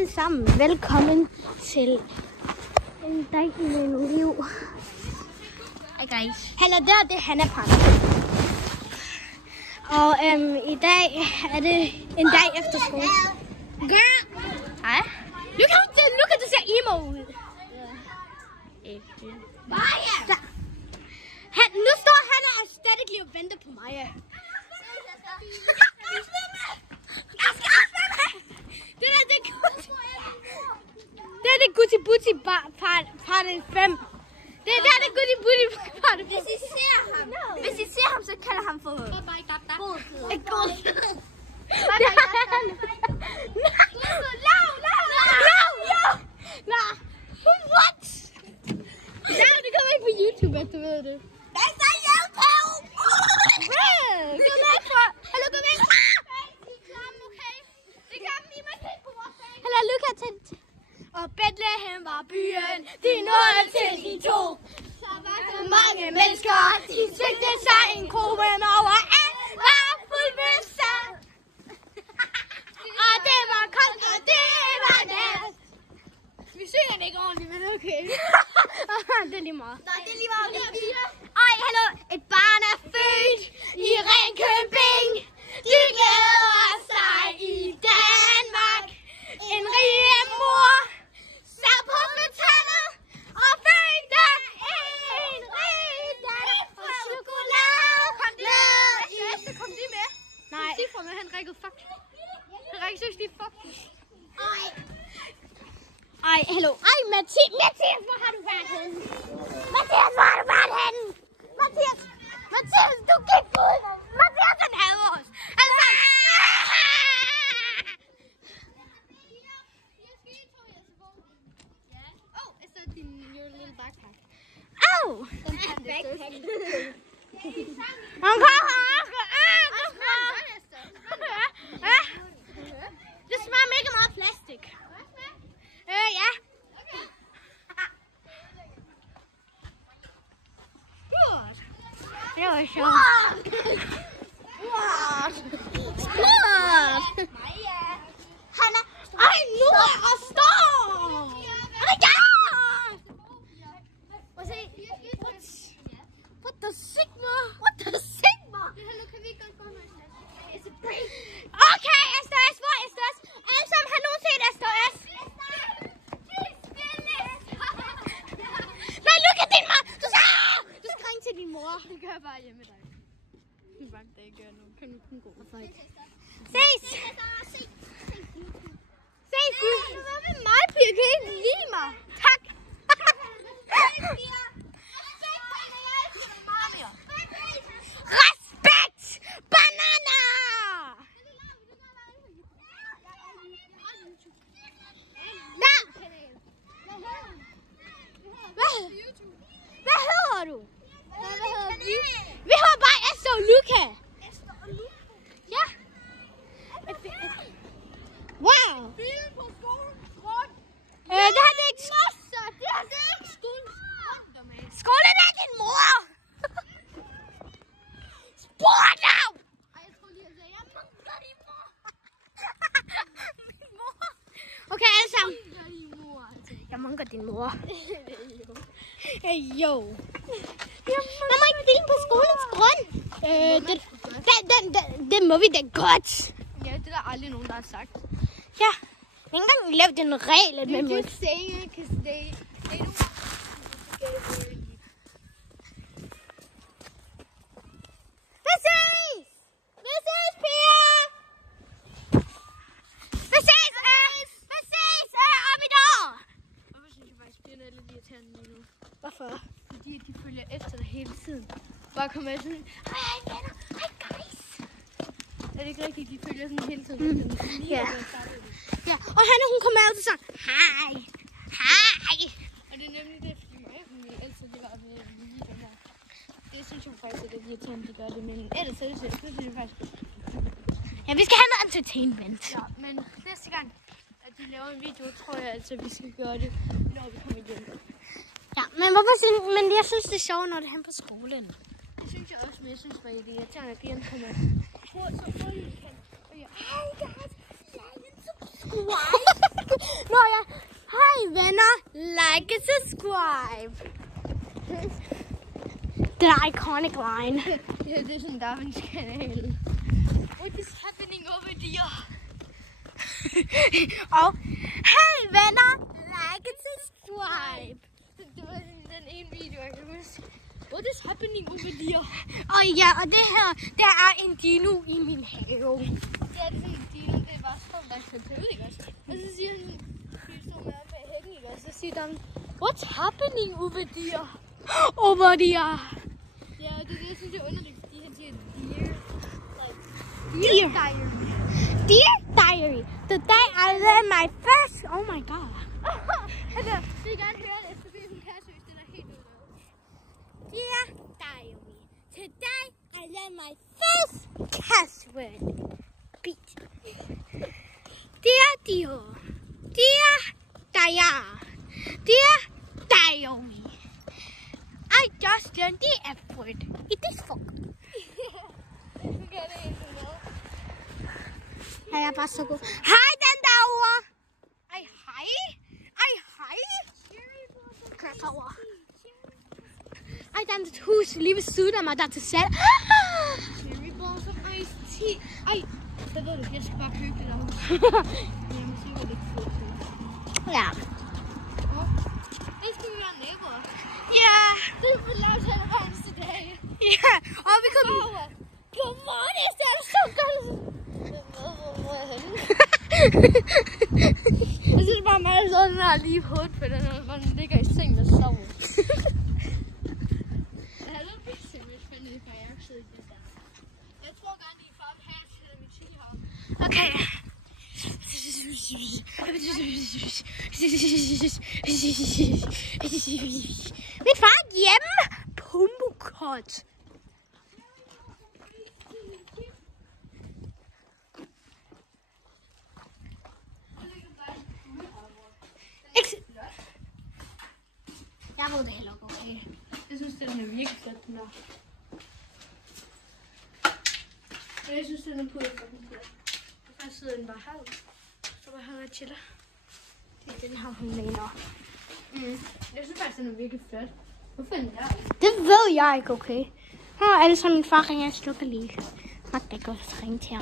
alle sammen. Velkommen til en dag i min liv. Hej guys. Han er der, det er Hanna Pan. Og i dag er det en dag efter skole. Girl! Hej. Look at det ser emo ud. Nu står han og stadig og venter på mig. Det er det Gucci Butti part 5. Det er det Gucci Butti part 5. Hvis I ser ham, så kalder ham for What? Det kommer ikke på YouTube, at du ved det. Det er så YouTube! Gå væk fra... Hallo, gå væk! Hallo, Luca tændt. Og Bethlehem var byen, de nåede til de to. Så var der mange mennesker, de svigtede sig en kro, men overalt var fuld med sand. Og det var koldt, og det var nat. Vi synger det ikke ordentligt, men okay. Det er lige meget. Nej, det er lige meget. Ej, hallo, et barn er født i Ringkøbing. De glæder sig i Danmark. En rig mor sad på metallet og fødte en rig datter. Og chokolade kom med. Kom de med? Nej. Sig fra mig, han rækkede fuck. Han rækkede seriøst lige fuck. Ej, hallo. Ej, Mathias, hvor har du været henne? Mathias, hvor har du været henne? Mathias, du gik ud. Mathias, han hader os. Altså... Is that your little backpack? Au! Backpack. Han kommer også. Det smager mega meget plastik. Ja. Det var sjovt. Sport! Hanna! Ej, nu er jeg stå! What the Sigma? Hallo, kan vi ikke godt gå med? Okay, SOS, hvor er SOS? Alle sammen har nogen set SOS? Nej, look at din mor! Du skal ringe til din mor. Det gør jeg bare hjemme med dig. Det er bare det, jeg gør nu. Kan du kun gå? Ses! Ses! Hvad med mig, Pia? Kan I ikke lide mig? Tak! Respekt! Banana! Hvad hedder du? Vi hedder bare Esther og Luca. Ja. Wow. Det har det ikke. Skolen er din mor. Spurgt af. Okay, alle sammen. Jeg munker din mor. Jo. Der må ikke dele på skolens grund. Det må vi da godt. Ja, det er der aldrig nogen, der har sagt. Ja. Jeg har ikke engang lavet en regel med mig. Just saying it, because they don't Vi ses! Vi ses, Pia! Vi ses! Om et år! Hvorfor synes jeg faktisk, pigerne er lidt irriterende lige nu? Hvorfor? Fordi de følger efter dig hele tiden. Bare kommer jeg sådan, hej venner, hej guys. Er det ikke rigtigt, de følger sådan hele tiden? Ja. Ja, og Hanna, hun kommer altid sådan, hej. Og det er nemlig det, fordi mig, hun vil altid det var med lige den her. Det synes jeg faktisk, at det er irriterende, de gør det, men ellers så synes jeg faktisk godt. Ja, vi skal have noget entertainment. Ja, men næste gang, at de laver en video, tror jeg altså, vi skal gøre det, når vi kommer hjem. Ja, men jeg synes, det er sjovt, når det er hen på skolen. Det synes jeg også, men jeg synes bare, det er irriterende, at pigerne kommer. Så hurtigt kan. Hey guys, yeah, subscribe. Nå ja. Hej venner. Like and subscribe. The iconic line. Ja, det er sådan Darwins kanal. What is happening over there? Og hej venner. Like and subscribe. Det var den ene video, jeg kan huske. What is happening over there? Og ja, og det her, der er en dino i min have. Ja, det er sådan en dino, det er bare sådan, der kan tage ud, ikke også? Og så siger han, står med op ad hækken, ikke også? Så siger han, what's happening over there? Over there. Ja, det er det, jeg synes, det er underligt, fordi han siger dear. Dear diary. Dear diary. The day I learned my first. Oh my god. Altså, jeg vil gerne høre det, fordi hun kan søge, det er helt ud. Dear diary. Today I learned my first password. Beat. Dear Dio. Dear Daya. Dear diary. I just learned the F word. It is fuck. Nu gør det ikke noget. Jeg er bare så god. Hej den derovre. Ej hej. Ej hej. Kør over. Ej, der er et hus lige ved siden af mig, der er til salg. Cherry balls of iced tea. Ej, der ved du, jeg skal bare købe det der hus. Jamen, så vil det ikke få til. Ja. Det skal vi være naboer. Ja. Det er for lavt her hver eneste dag. Ja. Og vi kan... Godmorgen, det er så godt. Hvor er han? Jeg synes bare, man er sådan her lige hovedet på den, når man ligger i sengen og sover. Jeg har lidt pisse, hvis man er på jakkesædet. Jeg tror gerne, de er far med her til mit chilehavn. Okay. Min far er hjemme. Pumbukot. Jeg ved det heller ikke, okay. Jeg synes, den er virkelig flot, den der. Jeg synes, den er pudderfucking flot. Og så sidder den bare her. Så bare her og chiller. Det er den her, hun mener. Jeg synes faktisk, den er virkelig flot. Hvorfor er den der? Det ved jeg ikke, okay. Alle sammen min far ringer, jeg slukker lige. Ret, jeg kan også ringe til ham.